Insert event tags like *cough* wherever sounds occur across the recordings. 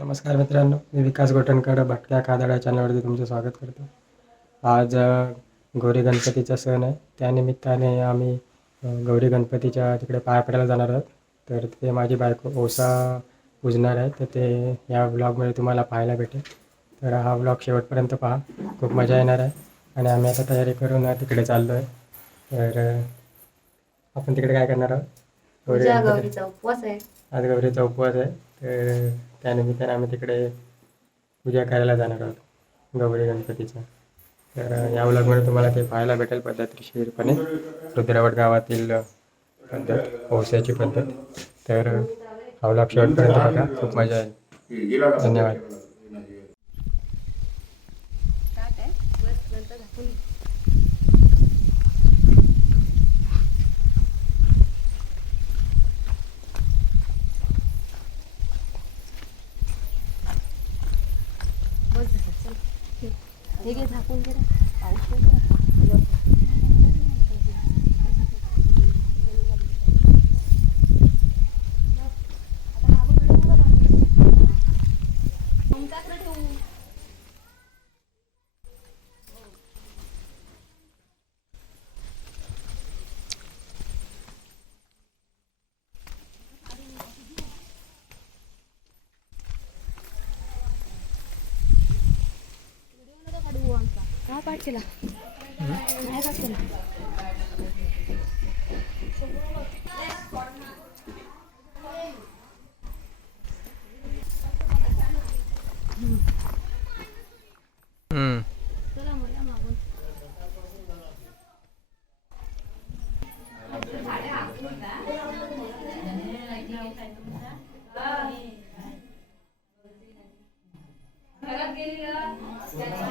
नमस्कार मित्रांनो मी विकास गोटणकर भटक्या कादडा चॅनलवरती तुमचं स्वागत करतो. आज गौरी गणपतीचा सण आहे. त्यानिमित्ताने आम्ही गौरी गणपतीच्या तिकडे पाया पडायला जाणार आहोत. तर ते माझी बायको ओसा पूजणार आहे. तर ते या ब्लॉगमध्ये तुम्हाला पाहायला भेटेल. तर हा ब्लॉग शेवटपर्यंत पहा. खूप मजा येणार आहे. आणि आम्ही आता तयारी करून तिकडे चाललो आहे तर आपण तिकडे काय करणार आहोत? गौरी गणपती गौरीचा उपवास आहे. आज गौरीचा उपवास आहे. तर त्यानिमित्ताने आम्ही तिकडे पूजा करायला जाणार आहोत गौरी गणपतीचा तर या व्लॉगमध्ये तुम्हाला ते पाहायला भेटेल पद्धतशीरपणे रुद्रावट गावातील पद्धत ओसाची पद्धत. तर हा व्लॉग शेवटपर्यंत बघा. खूप मजा येईल. धन्यवाद हे घे झाकून घे रे. पाऊस येतोय. काय नाही का पाठीला चला मला मागून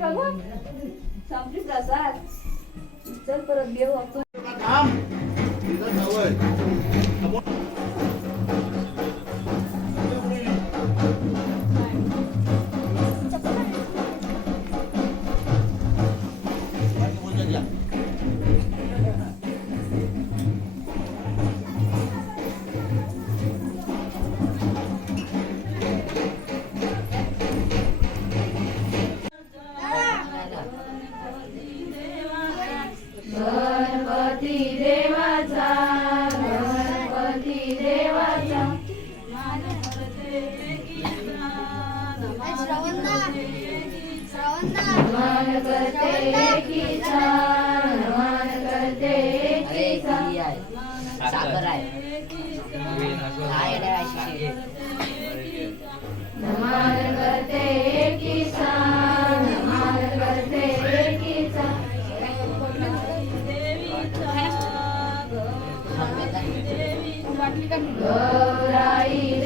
प्रसाद संपली संपली प्रसाद. चल परत घेऊ आपण. गणपती देवाचा गणपती देवाचा. मन करते एकीचा मन करते एकीचा मन करते ಗೌರಾಯಿ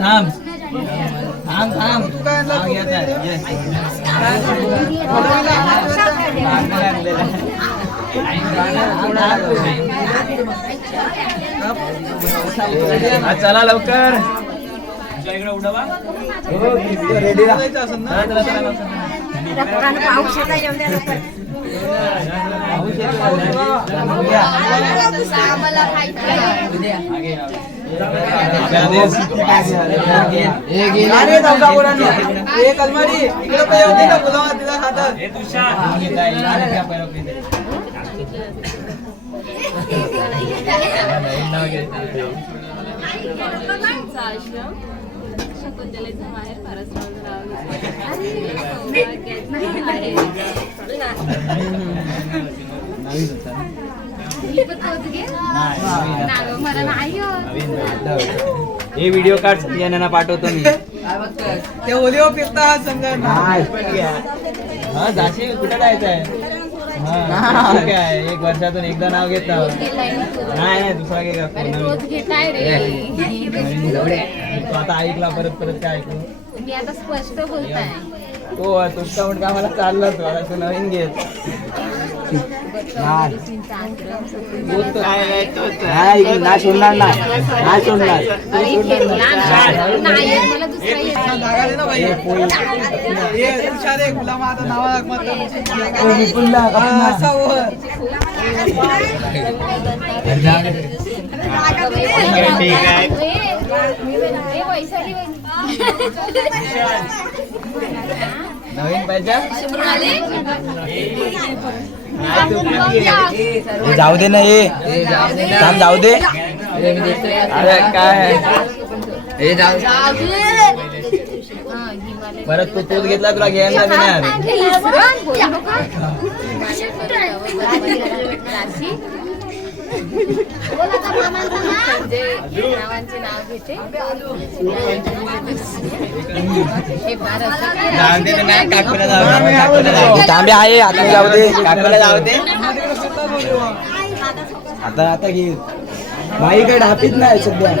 थांब थांब थांब चला लवकर. इकडे उडवा रेडी चौदा पोरांनो एक अलमारी इकडे येऊ दे ना मुलं तिला खातात आश्रम शकुंतलेचं हो. हे व्हिडिओ काढ यांना पाठवतो मी. ते ओलिओ फिरता संघ. हा जाशील कुठे जायचंय? हा ठीक आहे *laughs* एक वर्षातून एकदा नाव घेत नाही दुसरा घे तू आता ऐकला परत परत काय ऐकू? मी आता स्पष्ट बोलताय. तो तुझा म्हणून कामाला चालला तू. आता तू नवीन घेत नाही सोडणार नाही. सोडणार. अरे घेतला ना. नाही. मला दुसरा येत नाही. लागाले ना भाई ये हुशार आहे गुलाम आता नावा लाग मत असा वर ठीक आहे. ए, वैशाली नवीन पाहिजे वहिनी. जाऊ दे ना ये थांब जाऊ दे अरे काय हा, हिमालय. परत तू तोच घेतला तुला घ्यायला देणार बोलू नका. हिमालय पर्वतावर राशी. संजय नावांचे नाव घेते हे फार असं जाऊ दे ना काकूला जाऊ तांबे आहे आता जाऊ दे. काकूला जाऊ दे. आता आता घे. बाई काय ढापीत नाही सध्या.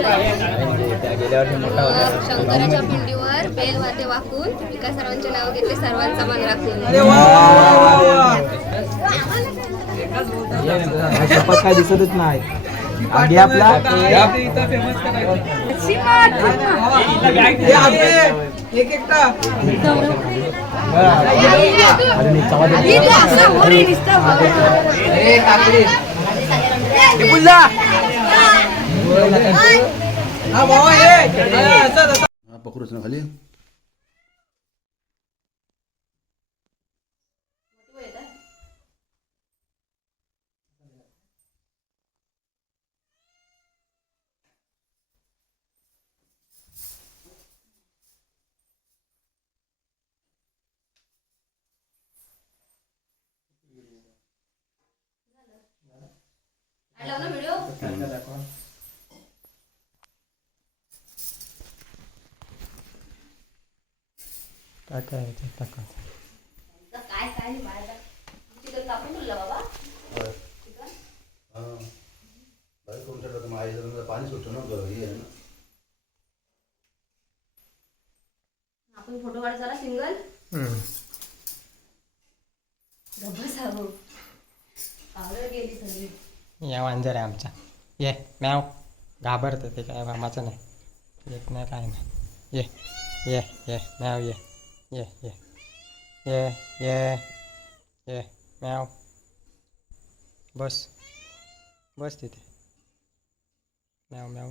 गेल्या वर्षी मोठा होता. बेल वाटे वाकून विकास सर्वांचे नाव घेतले सर्वांचा मान राखून. शपथ काय दिसतच नाही. आधी आपला एक एकटा. अजून एक चवा दे. ना खाली टाका याच्यात, टाका. काय काय चिकन कापून तुला बाबा. पाणी सुटतं ना. आपण फोटो सिंगल. या वांजर आहे आमचा ये मॅव घाबरतं ते काय कामाचं नाही. येत नाही काय नाही. ये ये ये मॅव ये. ये ये ये ये ये मॅव बस बस तिथे मॅव मॅव